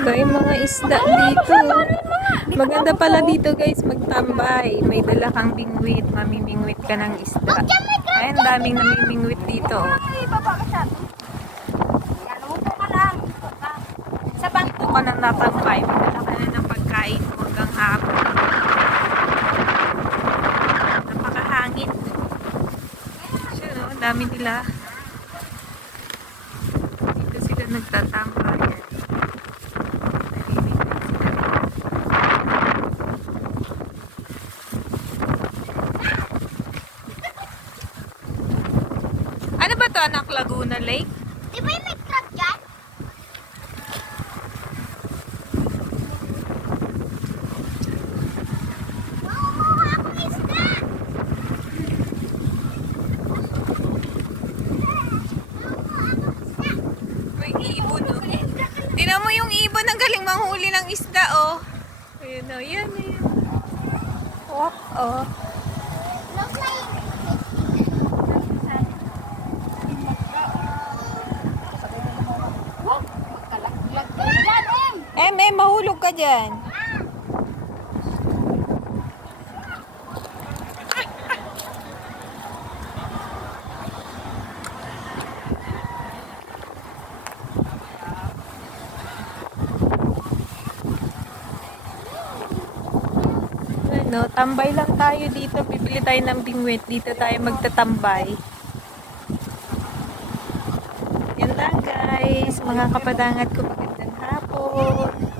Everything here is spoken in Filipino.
May mga isda dito. Maganda pala dito guys magtambay. May dala kang bingwit. Mamimingwit ka ng isda. Ayun, daming namimingwit dito. Ay, baba ka siya. Yan, umupo ka lang. Sa Dito bangko. ka na natambay. Magdala ka na ng pagkain mo hanggang hapon. Napakahangin. Siya, no? Dami nila. Dito sila nagtatambay. Ano ba to, anak? Laguna Lake? Di ba yung may crab dyan? Maumuha akong isda. May ibon, oh. Tingnan mo yung ibon, ang galing manghuli ng isda, oh. Ayun, oh. Yan, yan. Oh, oh. Look like... Mahulog ka dyan. Ano, tambay lang tayo dito. Bibili tayo ng bingwit. Dito tayo magtatambay. Yan lang guys. Mga kapadangat ko, magandang hapon.